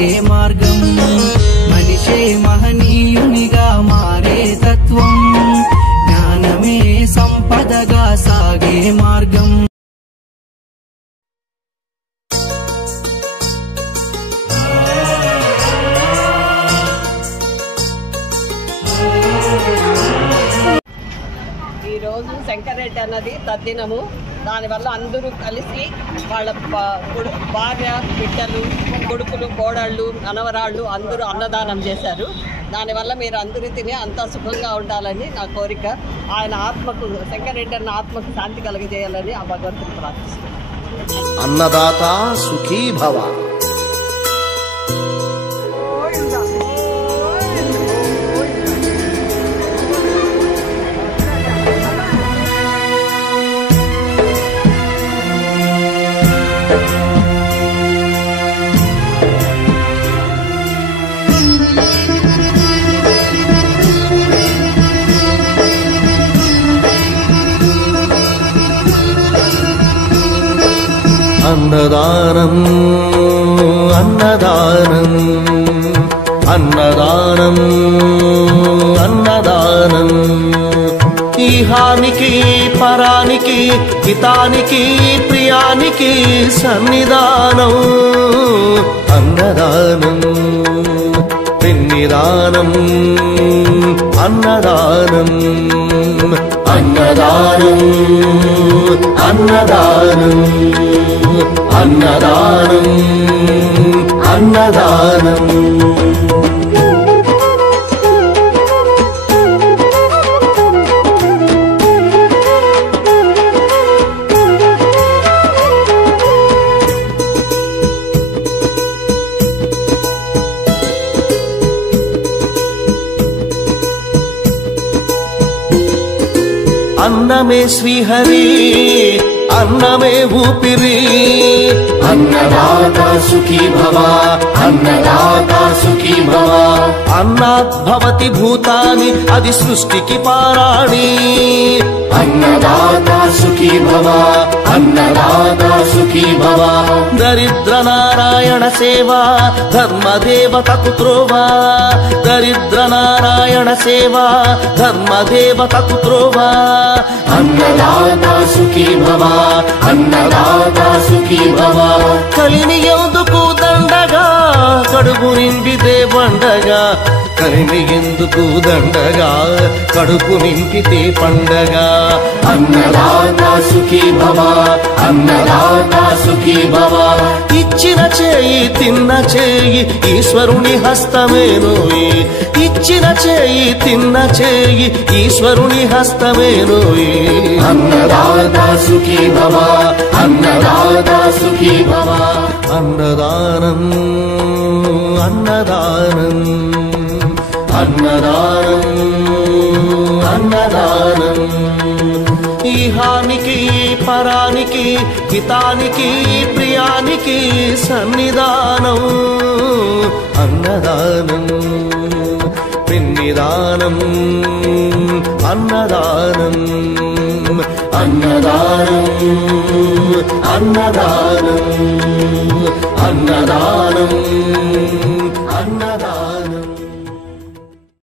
సాగే మార్గం మనిషే మహనీయునిగా మారే తత్వం జ్ఞానమే సంపదగా సాగే మార్గం ఈరోజు శంకరెడ్డి అన్నది తద్దినము. దానివల్ల అందరూ కలిసి వాళ్ళ భార్య బిడ్డలు కొడుకులు కోడళ్ళు మనవరాళ్ళు అందరూ అన్నదానం చేశారు. దానివల్ల మీరు అందరూ తిని అంతా సుఖంగా ఉండాలని నా కోరిక. ఆయన ఆత్మకు శంకరెడ్డి అన్న ఆత్మకు శాంతి కలుగజేయాలని ఆ భగవంతుని ప్రార్థిస్తున్నాను. అన్నదాత సుఖీ భవ. అన్నదానం అన్నదానం అన్నదానం అన్నదానం ఈహానికి పరానికి హితానికి ప్రియానికి సన్నిధానం అన్నదానం పిన్నిదానం అన్నదానం అన్నదానం అన్నదానం అన్నదానం అన్నదానం. అన్నమే శ్రీహరి అన్నమే ఊపిరి అన్నదాత సుఖీ భవ అన్నదాత సుఖీ భవ. అన్నాత్ భవతి భూతాని అది సృష్టికి పారాణి అన్నదాత సుఖీ భవ అన్నదాత సుఖీ భవ. దరిద్ర నారాయణ సేవా ధర్మదేవతకు త్రోవా దరిద్ర నారాయణ సేవా ధర్మదేవతకు త్రోవా అన్నదాత సుఖీ భవ అన్నదాత సుఖీ భవ. కలిని ఎందుకు దండగా కడుపు నింపితే పండగా కలిని ఎందుకు దండగా కడుపు నింపితే పండగ. అన్నదాత సుఖీ భవ అన్నదాత సుఖీ భవ. ఇచ్చిన చేయి తిన్న చేయి ఈశ్వరుని హస్తమేనోయి ఇచ్చిన చేయి తిన్న చేయి ఈశ్వరుని హస్తమేనోయి. అన్నదాత సుఖీ భవ అన్నదాత సుఖీ భవ. అన్నదానం అన్నదానం అన్నదానం అన్నదానం ఈహానికి పరానికి హితానికి ప్రియానికి సన్నిధానం అన్నదానం పిన్నిదానం అన్నదానం అన్నదానం అన్నదానం అన్నదానం